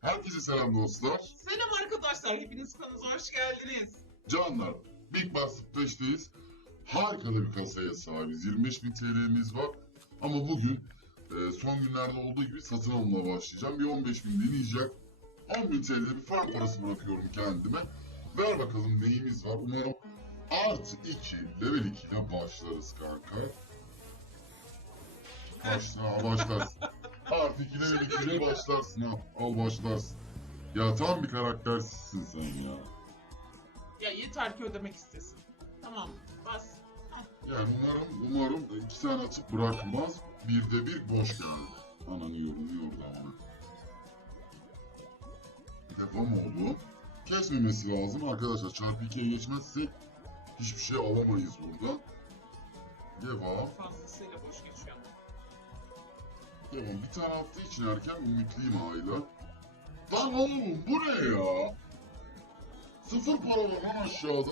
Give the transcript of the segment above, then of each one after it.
Herkese selam dostlar. Selam arkadaşlar, hepiniz kanalımıza hoş geldiniz. Canlar, Big Bass Splash'teyiz. Harika da bir kasaya sahibiz. 25.000 TL'miz var. Ama bugün e, son günlerde olduğu gibi satın alımla başlayacağım. Bir 15.000 deneyeceğim. 10.000 TL'de bir farm parası bırakıyorum kendime. Ver bakalım neyimiz var. Umarım artı 2, level 2 ile başlarız kanka. Başla, başlarsın. Artı 2 level 2 ile başlarsın ha. Al başlarsın. Ya tam bir karaktersizsin sen ya. Ya yeter ki ödemek istesin. Tamam, bas. Yani umarım, umarım iki tane atıp bırakmaz. Bir de bir boş geldi. Ananı yoruluyor da ama. Devam oldu. Kesmemesi lazım arkadaşlar. Çarpı 2'ye geçmezsek hiçbir şey alamayız burada. Devam. Fazlasıyla boş. Devam. Bir tane attığı için erken ümitliyim hala. Lan oğlum bu ne ya? Sıfır para var lan aşağıda.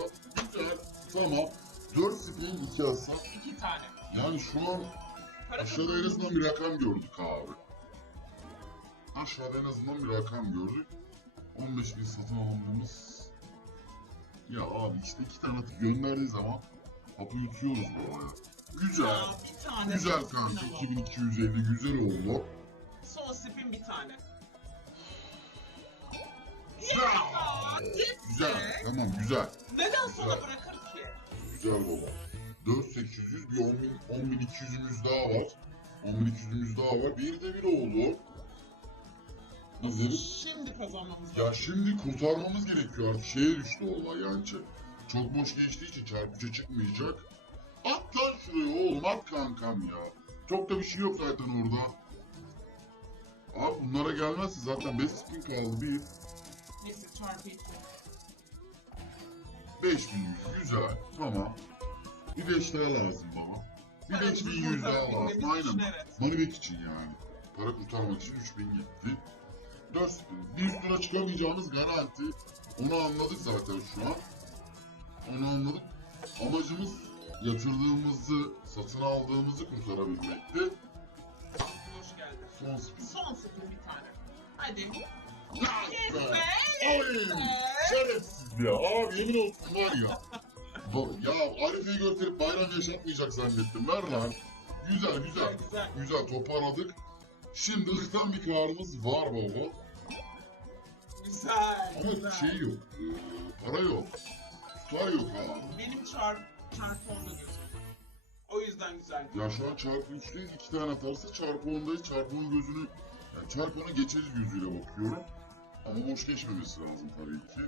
Güzel. Tamam. 4 spin 2 hasar. İki tane. Yani şu an Para Aşağıda en azından bir rakam gördük abi. Aşağıda en azından bir rakam gördük. 15 bin satın alındığımız... Ya abi işte iki tane gönderdiği zaman hapı yutuyoruz bu arada. Güzel. Aa, bir tane. Güzel kanka. spin ama. 2250 güzel oldu. Son spin bir tane. Güzel. Ya, Güzel. Tamam güzel. Neden sana Güzel. bırakır ki? Güzel baba. 4800 bir 10 bin, 10200'ümüz daha var. 10200'ümüz daha var. Bir de bir oldu. Bizleri Şimdi kazanmamız Ya lazım. şimdi kurtarmamız gerekiyor artık. Şeye düştü olay yani. Ç- Çok boş geçtiği için çarpıcı çıkmayacak. Şuraya oğlum at kankam ya. Çok da bir şey yok zaten orada. Abi bunlara gelmezse zaten 5 spin kaldı. Bir Neyse çarpı iki. 5100 güzel tamam. Bir 5 daha lazım baba. Bir Paramızı 5100 daha lazım aynen. Moneyback için yani. Para kurtarmak için 3000 gitti. 4 spin. Bir üstüne çıkamayacağımız garanti. Onu anladık zaten şu an. Onu anladık. Amacımız yatırdığımızı, satın aldığımızı kurtarabilmekti. Hoş geldin. Son spin. Son spin bir tane. Hadi. Yes be! Yes! Şerefsiz ya. Abi yemin olsun var ya. Ya Arife'yi gösterip bayram yaşatmayacak zannettim. Ver lan. Güzel güzel. Güzel güzel. Güzel toparladık. Şimdi ıhtan bir karımız var baba. Güzel. Ama güzel. şey yok. e, para yok. Tutar yok ha. Benim çarp çarpı onda gözüm. O yüzden güzel. Ya şu an çarpı 3'teyiz. iki tane atarsa çarpı 10'dayız. Çarpı 10 gözünü... Yani çarpı 10'u geçeriz gözüyle bakıyorum. Ama boş geçmemesi lazım tabii ki.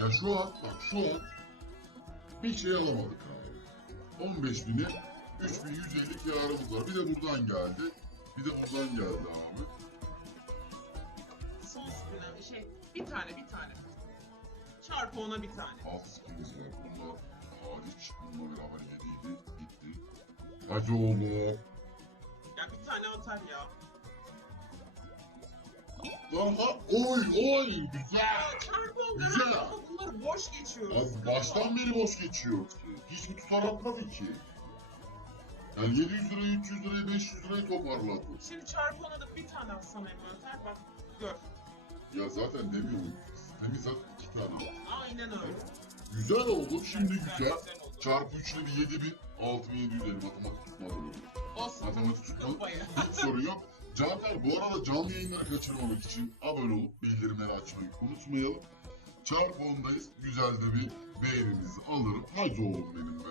Ya şu an, bak şu an bir şey alamadık abi. 15 bini 3150 karımız var. Bir de buradan geldi. Bir de buradan geldi abi. Son spin'e şey bir tane bir tane. Çarpı ona bir tane. Alt spinimiz var. Bunlar beraber 7 idi. Gitti. Hadi oğlum. Ya bir tane atar ya. Daha oy oy güzel. Ya çarpı Güzel. ama bunları boş geçiyoruz. Az baştan beri boş geçiyor ki. Hiçbir tutar atmadı ki. Yani 700 lirayı, 300 lirayı, 500 lirayı toparladı. Şimdi çarpı ona da bir tane atsam envanter bak gör. Ya zaten demiyorum. Temiz at iki tane. Aynen öyle. Güzel oldu, şimdi güzel. Çarpı 3 ile bir 7000, 6750 matematik tutmadı. Olsun. Matematik tutmadı. Hiç sorun yok. Canlar bu arada canlı yayınları kaçırmamak için abone olup bildirimleri açmayı unutmayalım. Çarpı 10'dayız. Güzel de bir beğeninizi alırım. Hadi oğlum benim be.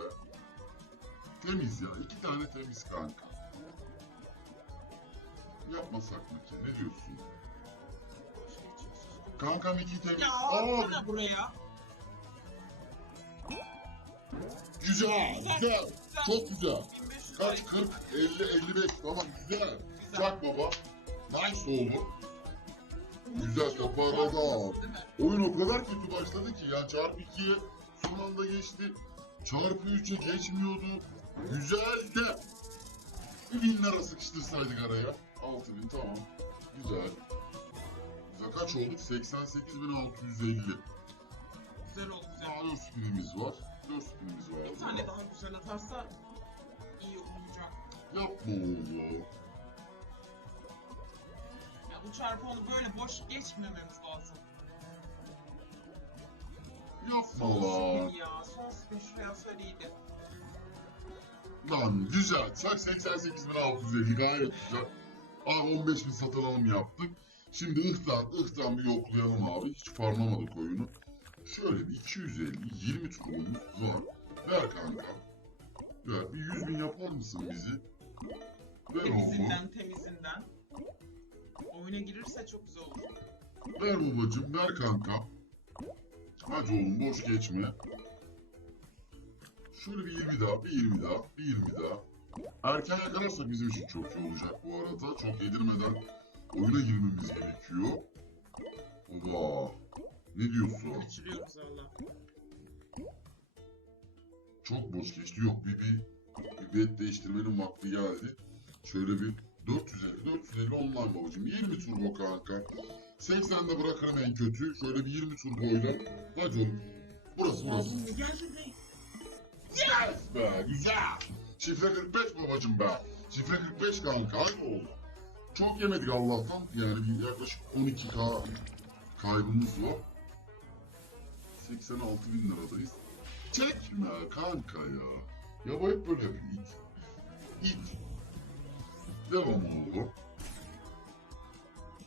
Temiz ya. iki tane temiz kanka. Yapmasak mı ki? Ne diyorsun? Geçiyoruz. Kankam iki temiz. Ya Aa, buraya. Güzel, güzel. Çok güzel. 1500 Kaç? 40, 50, 55 tamam güzel. Çak baba. Nice oldu. Güzel toparladı? Oyun o kadar kötü başladı ki ya çarpı 2'ye son anda geçti. Çarpı 3'e geçmiyordu. Güzel de. Bir bin lira sıkıştırsaydık araya. 6000 tamam. Güzel. Güzel kaç olduk? 88.650. Güzel oldu güzel. 4 spinimiz var. 4 spinimiz var. Bir tane daha güzel atarsa iyi olacak. Yapma oğlum. Ya bu çarpı onu böyle boş geçmememiz lazım. Yapma Son spin ya. Son spin şuraya atsaydı iyiydi. Lan güzel. Çak 88.650 gayet güzel. Abi 15.000 satın alım yaptık. Şimdi ıhtan, ıhtan bir yoklayalım abi. Hiç farmlamadık oyunu. Şöyle bir 250, 20 turumuz var. Ver kanka. Ver bir 100 bin yapar mısın bizi? Ver oğlum. Temizinden temizinden. Oyuna girirse çok güzel olur. Ver babacım, ver kanka. Hadi oğlum boş geçme. Şöyle bir 20 daha, bir 20 daha, bir 20 daha. Erken yakalarsak bizim için çok iyi olacak bu arada. Çok yedirmeden oyuna girmemiz gerekiyor. Oba. Ne diyorsun? Kaçırıyoruz valla. Çok boş geçti. Yok bir, bir, bir bet değiştirmenin vakti geldi. Şöyle bir 450, 450 online babacım. 20 turbo kanka. 80'de bırakırım en kötü. Şöyle bir 20 turboyla. Hadi oğlum. Burası burası. Lazım geldi be. Yes be güzel. Şifre 45 babacım be. Şifre 45 kanka hadi oğlum. Çok yemedik Allah'tan. Yani bir yaklaşık 12k kaybımız var. 86 bin liradayız. Çekme kanka ya. Ya bu hep böyle bir it. İt. Devam oldu.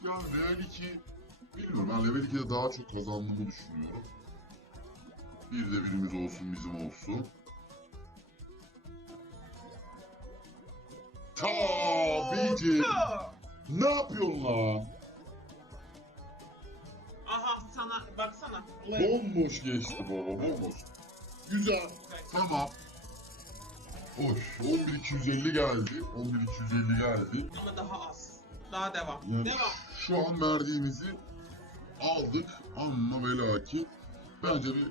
Ya level 2 bilmiyorum ben level 2'de daha çok kazandığımı düşünüyorum. Bir de birimiz olsun bizim olsun. Tabii ki. Ne yapıyorsun lan? Bomboş geçti baba bomboş. Güzel. Tamam. Hoş. 11250 geldi. 11250 geldi. Ama daha az. Daha devam. Yani Devam. şu an verdiğimizi aldık. Amma ve lakin bence bir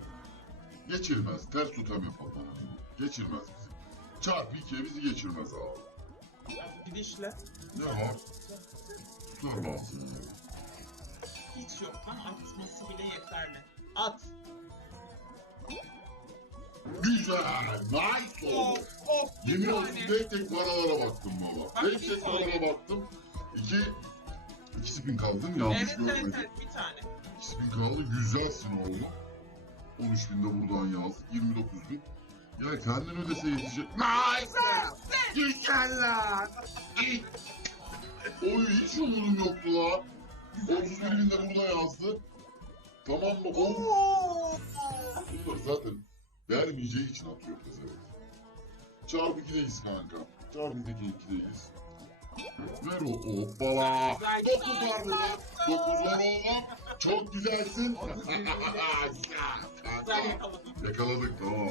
geçirmez. Ters tutam yapalım. Geçirmez bizi. Çarpı 2'ye bizi geçirmez abi. Gidişle Ne var? Tutar lazım. hiç yok lan atması bile yeterli. At. Güzel. Nice oldu. Of bir Yemin olsun tek tek paralara baktım baba. Bak, Tek bir tek tane. paralara baktım. İki, iki spin kaldı değil mi? Yanlış Evet evet görmedim. evet bir tane. İki spin kaldı. Güzelsin oğlum. 13 bin de buradan yazdık. 29 bin. Ya kendin ödese yetecek. Nice! Güzel lan! Oy hiç umudum yoktu lan. 31 bin de burada yazdı. Tamam mı? Oo. Bunlar zaten vermeyeceği için atıyor pezevenk. Çarpı 2'deyiz kanka. Çarpı 2'deyiz. Ver o hoppala. Güzel, 9 güzel. var burada. 9 var oğlum. Çok güzelsin. Yakaladık tamam.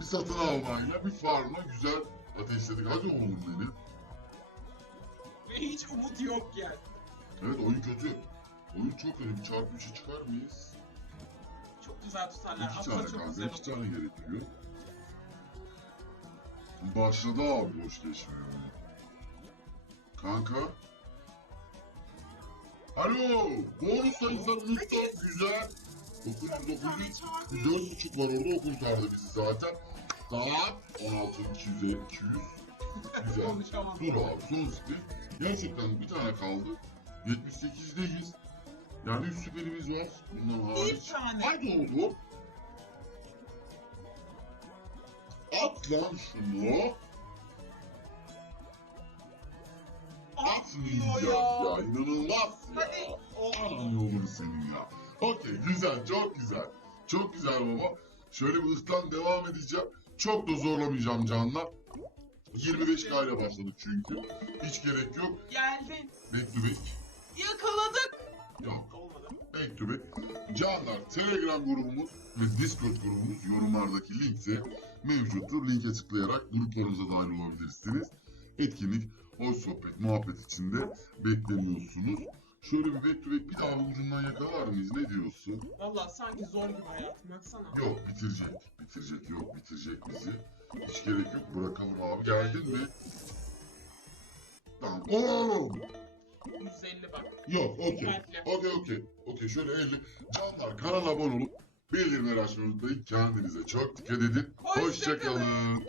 Bir satın almayla bir farmla güzel ateşledik. Hadi oğlum benim. Ve hiç umut yok yani. Evet oyun kötü. Oyun çok. Bir çarpı 3'e çıkar mıyız? Çok güzel tutarlar. İki tane çok kanka. güzel iki tane gerekiyor. Başladı abi boş geçmiyor. Kanka. Alo. Bonus sayısı lütfen güzel. 900 Bir 900 tane çarpı. 4.5 var orada o kurtardı bizi zaten. Tamam. 16 200 200. Güzel. Dur abi son spin. Gerçekten bir tane kaldı. 78'deyiz. Yani 3 süperimiz var. Bundan Bir hariç. tane. Hadi oğlum. At lan şunu. Atmayacak ya. ya. İnanılmaz ya. Hadi. O. Anan yolunu senin ya. Okey güzel çok güzel. Çok güzel baba. Şöyle bir ıhtan devam edeceğim. Çok da zorlamayacağım canlar. 25 k ile başladık çünkü. Hiç gerek yok. Geldin. Back to back. Yakaladık. Yok. Olmadı. Canlar Telegram grubumuz ve Discord grubumuz yorumlardaki linkte mevcuttur. Linke tıklayarak gruplarımıza dahil olabilirsiniz. Etkinlik, hoş sohbet, muhabbet içinde bekleniyorsunuz. Şöyle bir back to back bir daha ucundan yakalar mıyız? Ne diyorsun? Valla sanki zor gibi hayatım. Baksana. Yok bitirecek. Bitirecek yok bitirecek bizi. Hiç gerek yok bırakalım abi. Geldin mi? Tamam. Oo! 150 bak. Yok okey. Okey okey. Okey şöyle 50. Canlar kanala abone olup bildirimleri açmayı unutmayın. Kendinize çok dikkat edin. Hoşça Hoşçakalın.